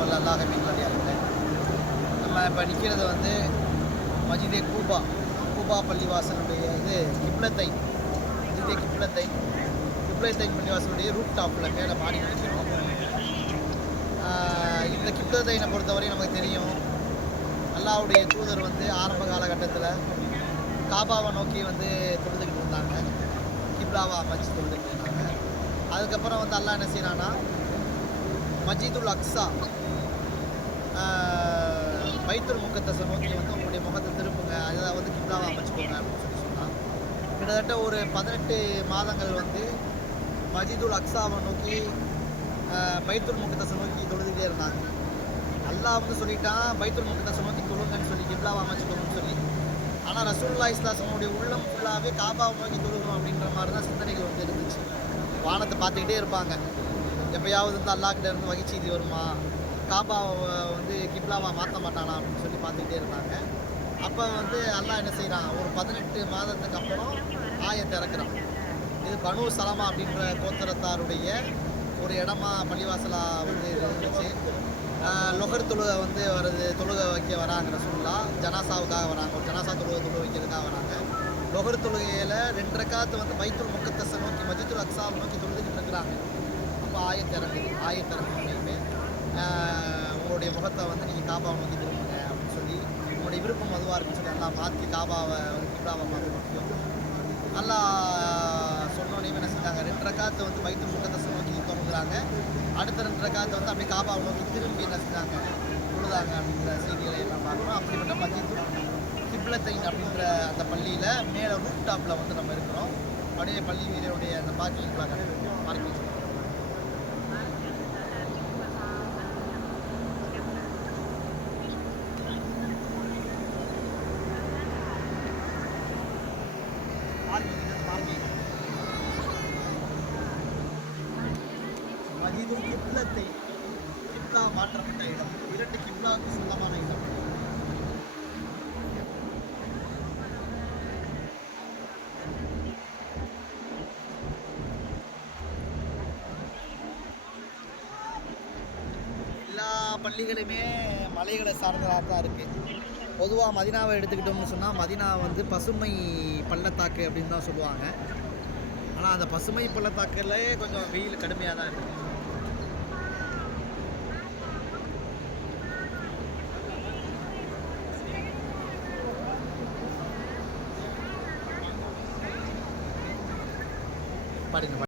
எல்லாம் வல்ல அல்லாஹ் நல்லடியார்களே, நம்ம இப்போ நிற்கிறது வந்து மஜிதே கூபா பள்ளிவாசலுடைய இது கிப்லத்தைன் மஜிதே கிப்லத்தைன் பள்ளிவாசலுடைய ரூப் டாப்பில் மேலே மாறி நிற்கிறோம். இந்த கிப்லத்தைனை பொறுத்தவரை நமக்கு தெரியும், அல்லாஹ்வுடைய தூதர் வந்து ஆரம்ப காலகட்டத்தில் காபாவை நோக்கி வந்து தொழுதுகிட்டு இருந்தாங்க, கிப்லாவை அமைச்சு தொழுதுகிட்டு இருந்தாங்க. அதுக்கப்புறம் வந்து அல்லாஹ் என்ன செய்யறான்னா, மஜிதுல் அக்ஸா பைத்துல் முக்கத்தஸை நோக்கி வந்து உங்களுடைய முகத்தை திருப்புங்க, அதில் வந்து கிப்லாவை அமைச்சுக்கோங்க அப்படின்னு சொல்லி சொன்னான். கிட்டத்தட்ட ஒரு 18 மாதங்கள் வந்து மஜிதுல் அக்ஸாவை நோக்கி பைத்துல் முக்கத்தஸை நோக்கி தொழுதுகிட்டே இருந்தாங்க. அல்லாஹ் வந்து சொல்லிட்டான், பைத்துல் முக்கத்தஸை நோக்கி தொழுங்கன்னு சொல்லி, கிப்லாவை அமைச்சுக்கோங்கன்னு சொல்லி. ஆனால் ரசூலுல்லாஹி ஸல்லல்லாஹு அலைஹி வஸல்லம் உள்ளம் ஃபுல்லாகவே காபாவை நோக்கி தொழுகணும் அப்படின்ற மாதிரி தான் சிந்தனைகள் வந்து இருந்துச்சு. வானத்தை பார்த்துக்கிட்டே இருப்பாங்க, எப்பயாவது வந்து அல்லாஹ்கிட்ட இருந்து வகை செய்தி வருமா, காபாவை வந்து கிப்லாவாக மாற்ற மாட்டானா அப்படின்னு சொல்லி பார்த்துக்கிட்டே இருந்தாங்க. அப்போ வந்து அல்லாஹ் என்ன செய்கிறான், ஒரு 18 மாதத்துக்கு அப்புறம் ஆயத்தை இறக்குறான். இது பனு சலமா அப்படின்ற கோத்திரத்தாருடைய ஒரு இடமா பள்ளிவாசலாக வந்து இருந்துச்சு. லொஹர் தொழுகை வந்து வருது, தொழுகை வைக்க வராங்க ரசூலுல்லாஹ், ஜனாசாவுக்காக வராங்க, ஒரு ஜனாசா தொழுகை வைக்கிறதுக்காக வராங்க. லொஹர் தொழுகையில் 2 ரக்காத்து வந்து பைத்துல் முக்கத்தஸை நோக்கி மஜிதுல் அக்ஸாவை நோக்கி தொழுதுகிட்டு இருக்கிறாங்க. அப்போ ஆயத்திறங்குமே உங்களுடைய முகத்தை வந்து நீங்கள் காபாவை நோக்கி திரும்புங்க அப்படின்னு சொல்லி, உங்களுடைய விருப்பம் அதுவாக இருக்குன்னு சொல்லி எல்லாம் மாற்றி காபாவை வந்து கிப்லாவை பார்க்க முடியும். நல்லா சொன்னோன்னே என்ன செஞ்சாங்க, 2 ரக்காத்து வந்து பைத்துல் முக்கத்தஸை நோக்கி தொழுகிறாங்க, அடுத்த 2 ரக்காத்து வந்து அப்படியே காபாவை நோக்கி திரும்பி என்ன செஞ்சாங்க, தொழுதாங்க அப்படின்ற செய்திகளை எல்லாம் பார்க்கணும். அப்படிப்பட்ட மஜிதுல் கிப்லத்தைன் அப்படின்ற அந்த பள்ளியில் மேலே ரூப் டாப்பில் வந்து நம்ம இருக்கிறோம். அப்படியே பள்ளி வீரருடைய அந்த பார்க்கிங் பார்க்கிங் மஜிதுல் கிப்லத்தைன், கிப்லா மாற்றப்பட்ட இடம், 2 கிப்லாவுக்கு சொந்தமான இடம். எல்லா பள்ளிகளுமே மலைகளை சார்ந்ததாக தான் இருக்குது. பொதுவாக மதினாவை எடுத்துக்கிட்டோம்னு சொன்னால், மதினா வந்து பசுமை பள்ளத்தாக்கு அப்படின்னு தான் சொல்லுவாங்க. ஆனால் அந்த பசுமை பள்ளத்தாக்குலேயே கொஞ்சம் வெயில் கடுமையாக தான் இருக்குது.